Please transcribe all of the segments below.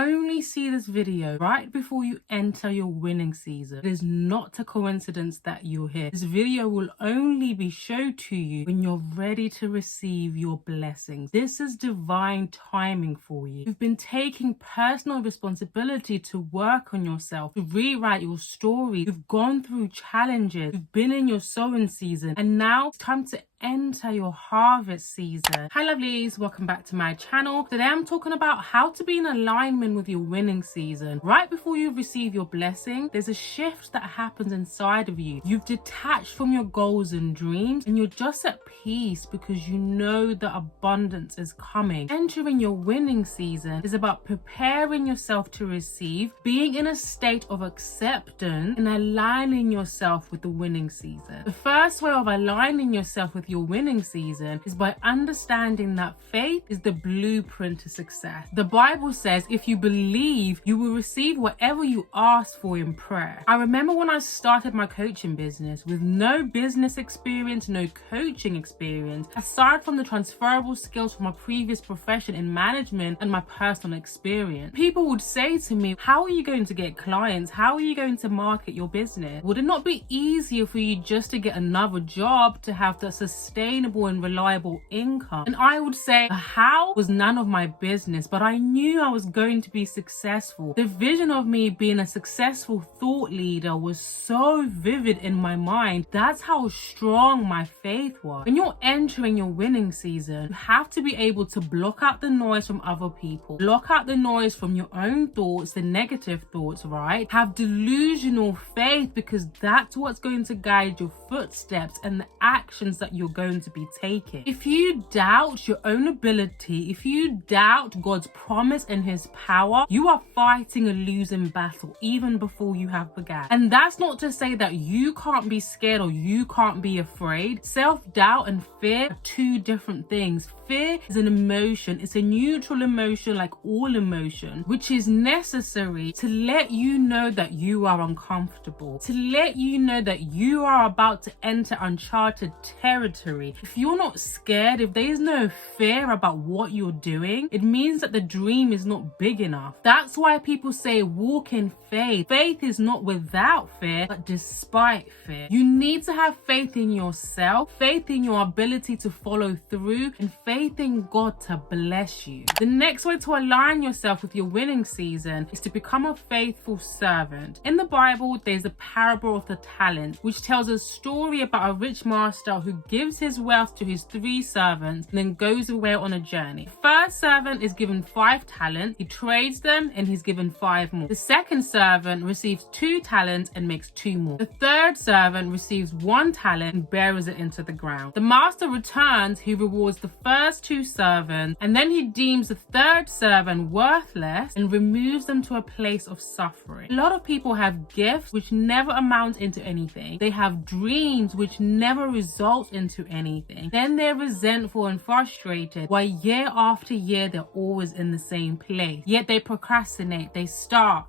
only see this video right before you enter your winning season, it is not a coincidence that you're here. This video will only be shown to you when you're ready to receive your blessings. This is divine timing for you. You've been taking personal responsibility to work on yourself, to rewrite your story. You've gone through challenges. You've been in your sowing season, and now it's time to enter your harvest season. Hi lovelies, welcome back to my channel. Today I'm talking about how to be in alignment with your winning season. Right before you receive your blessing, there's a shift that happens inside of you. You've detached from your goals and dreams, and you're just at peace because you know that abundance is coming. Entering your winning season is about preparing yourself to receive, being in a state of acceptance, and aligning yourself with the winning season. The first way of aligning yourself with your winning season is by understanding that faith is the blueprint to success. The Bible says if you believe, you will receive whatever you ask for in prayer. I remember when I started my coaching business with no business experience, no coaching experience, aside from the transferable skills from my previous profession in management and my personal experience. People would say to me, how are you going to get clients? How are you going to market your business? Would it not be easier for you just to get another job to have the sustainable and reliable income? And I would say the how was none of my business, but I knew I was going to be successful. The vision of me being a successful thought leader was so vivid in my mind. That's how strong my faith was. When you're entering your winning season, you have to be able to block out the noise from other people, block out the noise from your own thoughts, the negative thoughts, right? Have delusional faith, because that's what's going to guide your footsteps and the actions that you're going to be taking. If you doubt your own ability, if you doubt God's promise and his power, you are fighting a losing battle even before you have begun. And that's not to say that you can't be scared or you can't be afraid. Self-doubt and fear are two different things. Fear is an emotion. It's a neutral emotion like all emotion, which is necessary to let you know that you are uncomfortable, to let you know that you are about to enter uncharted territory. If you're not scared, if there's no fear about what you're doing, it means that the dream is not big enough. That's why people say walk in faith. Faith is not without fear, but despite fear. You need to have faith in yourself, faith in your ability to follow through, and faith in God to bless you. The next way to align yourself with your winning season is to become a faithful servant. In the Bible, there's a parable of the talents, which tells a story about a rich master who gives his wealth to his 3 servants and then goes away on a journey. The first servant is given 5 talents, he trades them and he's given 5 more. The second servant receives 2 talents and makes 2 more. The third servant receives 1 talent and buries it into the ground. The master returns, he rewards the first 2 servants, and then he deems the third servant worthless and removes them to a place of suffering. A lot of people have gifts which never amount into anything. They have dreams which never result into anything. Then they're resentful and frustrated, while year after year they're always in the same place. Yet they procrastinate, they stop,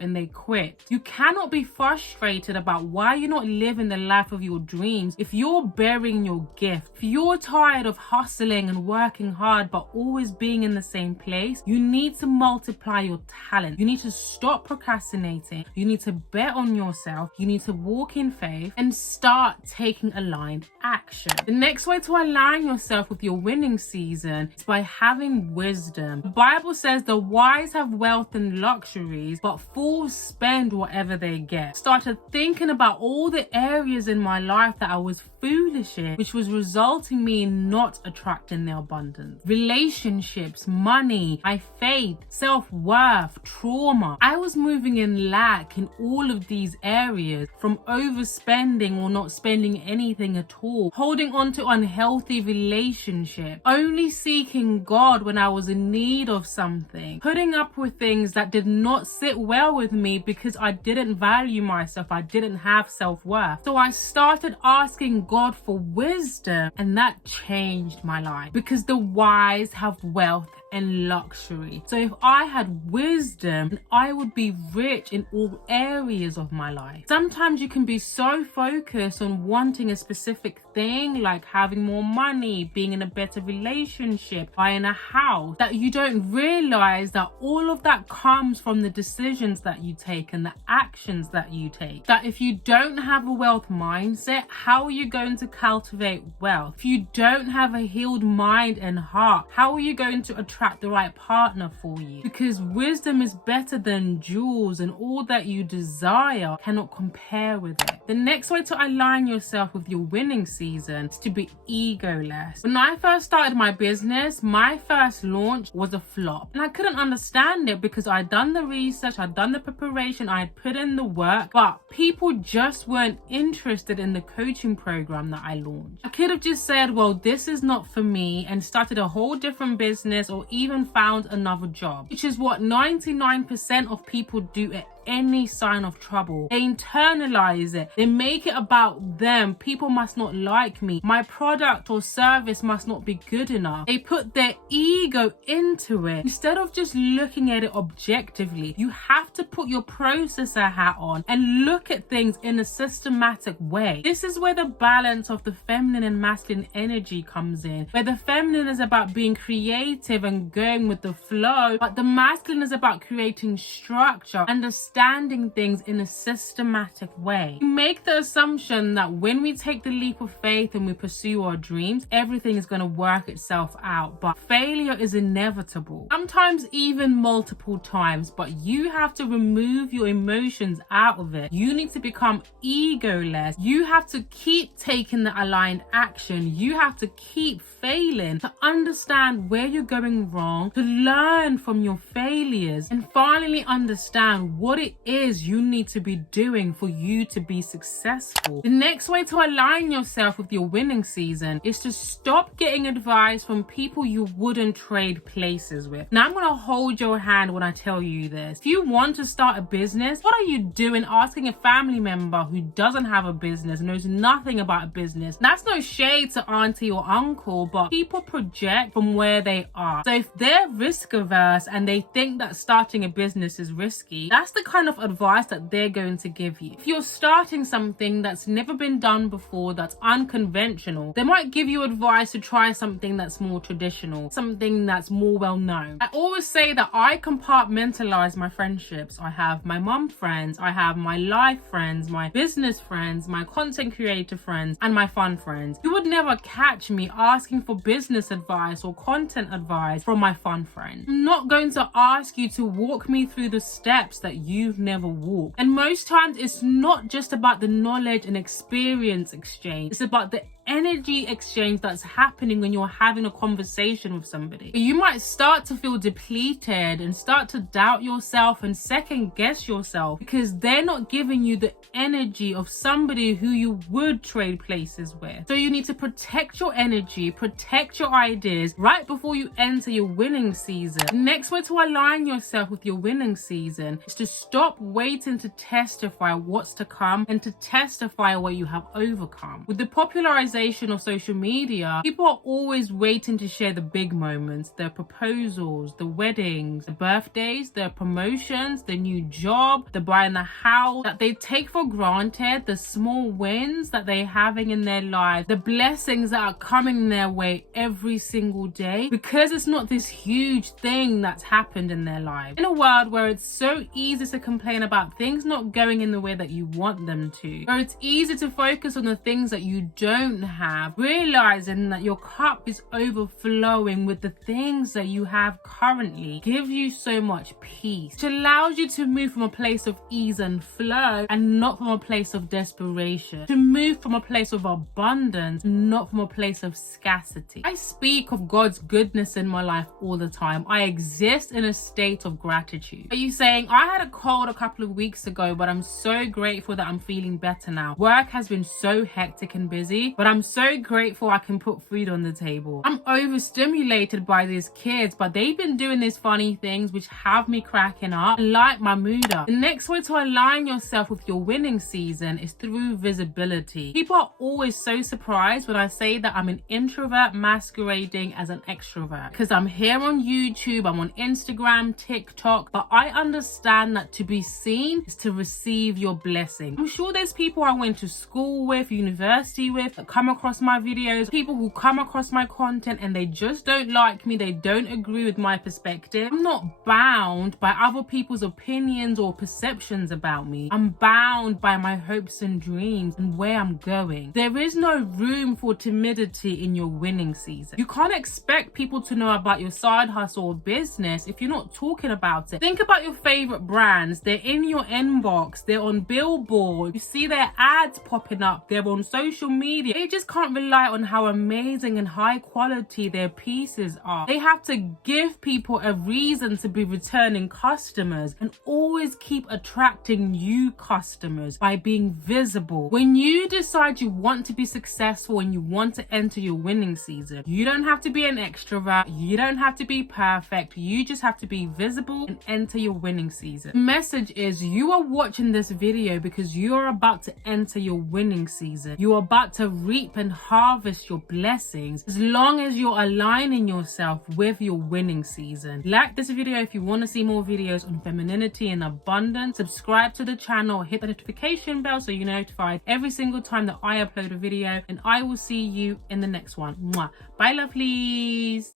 and they quit. You cannot be frustrated about why you're not living the life of your dreams if you're burying your gift. If you're tired of hustling and working hard but always being in the same place, you need to multiply your talent. You need to stop procrastinating. You need to bet on yourself. You need to walk in faith and start taking aligned action. The next way to align yourself with your winning season is by having wisdom. The Bible says the wise have wealth and luxuries, but fools spend whatever they get. Started thinking about all the areas in my life that I was foolish in, which was resulting me in not attracting the abundance. Relationships, money, my faith, self-worth, trauma. I was moving in lack in all of these areas, from overspending or not spending anything at all, holding on to unhealthy relationships, only seeking God when I was in need of something, putting up with things that did not sit well with me because I didn't value myself, I didn't have self-worth. So I started asking God for wisdom, and that changed my life, because the wise have wealth and luxury. So if I had wisdom, I would be rich in all areas of my life. Sometimes you can be so focused on wanting a specific thing, like having more money, being in a better relationship, buying a house, that you don't realize that all of that comes from the decisions that you take and the actions that you take. That if you don't have a wealth mindset, how are you going to cultivate wealth? If you don't have a healed mind and heart, how are you going to attract the right partner for you? Because wisdom is better than jewels, and all that you desire cannot compare with it. The next way to align yourself with your winning season is to be egoless. When I first started my business, my first launch was a flop, and I couldn't understand it because I'd done the research, I'd done the preparation, I had put in the work, but people just weren't interested in the coaching program that I launched. I could have just said, well, this is not for me, and started a whole different business or even found another job, which is what 99% of people do at any sign of trouble. They internalize it. They make it about them. People must not like me. My product or service must not be good enough. They put their ego into it instead of just looking at it objectively. You have to put your processor hat on and look at things in a systematic way. This is where the balance of the feminine and masculine energy comes in, where the feminine is about being creative and going with the flow, but the masculine is about creating structure, understanding things in a systematic way. We make the assumption that when we take the leap of faith and we pursue our dreams, everything is going to work itself out, but failure is inevitable, sometimes even multiple times. But you have to remove your emotions out of it. You need to become egoless. You have to keep taking the aligned action. You have to keep failing to understand where you're going wrong, to learn from your failures, and finally understand what it is you need to be doing for you to be successful. The next way to align yourself with your winning season is to stop getting advice from people you wouldn't trade places with. Now, I'm going to hold your hand when I tell you this. If you want to start a business, what are you doing asking a family member who doesn't have a business, knows nothing about a business? That's no shade to auntie or uncle, but people project from where they are. So if they're risk averse and they think that starting a business is risky, that's the kind of advice that they're going to give you. If you're starting something that's never been done before, that's unconventional, they might give you advice to try something that's more traditional, something that's more well known. I always say that I compartmentalize my friendships. I have my mum friends, I have my life friends, my business friends, my content creator friends, and my fun friends. You would never catch me asking for business advice or content advice from my fun friend. I'm not going to ask you to walk me through the steps that you've never walked. And most times it's not just about the knowledge and experience exchange. It's about the energy exchange that's happening when you're having a conversation with somebody. You might start to feel depleted and start to doubt yourself and second guess yourself because they're not giving you the energy of somebody who you would trade places with. So you need to protect your energy, protect your ideas right before you enter your winning season. The next way to align yourself with your winning season is to stop waiting to testify what's to come and to testify what you have overcome. With the popularization of social media, people are always waiting to share the big moments, their proposals, the weddings, the birthdays, their promotions, the new job, the buying the house, that they take for granted, the small wins that they're having in their life, the blessings that are coming their way every single day, because it's not this huge thing that's happened in their life. In a world where it's so easy to complain about things not going in the way that you want them to, where it's easy to focus on the things that you don't have, realizing that your cup is overflowing with the things that you have currently give you so much peace. It allows you to move from a place of ease and flow and not from a place of desperation, to move from a place of abundance, not from a place of scarcity. I speak of God's goodness in my life all the time. I exist in a state of gratitude. Are you saying, I had a cold a couple of weeks ago, but I'm so grateful that I'm feeling better now. Work has been so hectic and busy, but I'm I'm so grateful I can put food on the table. I'm overstimulated by these kids, but they've been doing these funny things which have me cracking up and light my mood up. The next way to align yourself with your winning season is through visibility. People are always so surprised when I say that I'm an introvert masquerading as an extrovert, because I'm here on YouTube, I'm on Instagram, TikTok, but I understand that to be seen is to receive your blessing. I'm sure there's people I went to school with, university with, that come across my videos, people who come across my content and they just don't like me, they don't agree with my perspective. I'm not bound by other people's opinions or perceptions about me. I'm bound by my hopes and dreams and where I'm going. There is no room for timidity in your winning season. You can't expect people to know about your side hustle or business if you're not talking about it. Think about your favorite brands. They're in your inbox, they're on billboards, you see their ads popping up, they're on social media. They just can't rely on how amazing and high quality their pieces are. They have to give people a reason to be returning customers and always keep attracting new customers by being visible. When you decide you want to be successful and you want to enter your winning season, you don't have to be an extrovert, you don't have to be perfect, you just have to be visible and enter your winning season. The message is, you are watching this video because you are about to enter your winning season. You are about to reap and harvest your blessings as long as you're aligning yourself with your winning season. Like this video if you want to see more videos on femininity and abundance. Subscribe to the channel, hit the notification bell so you're notified every single time that I upload a video, and I will see you in the next one. Mwah. Bye lovelies.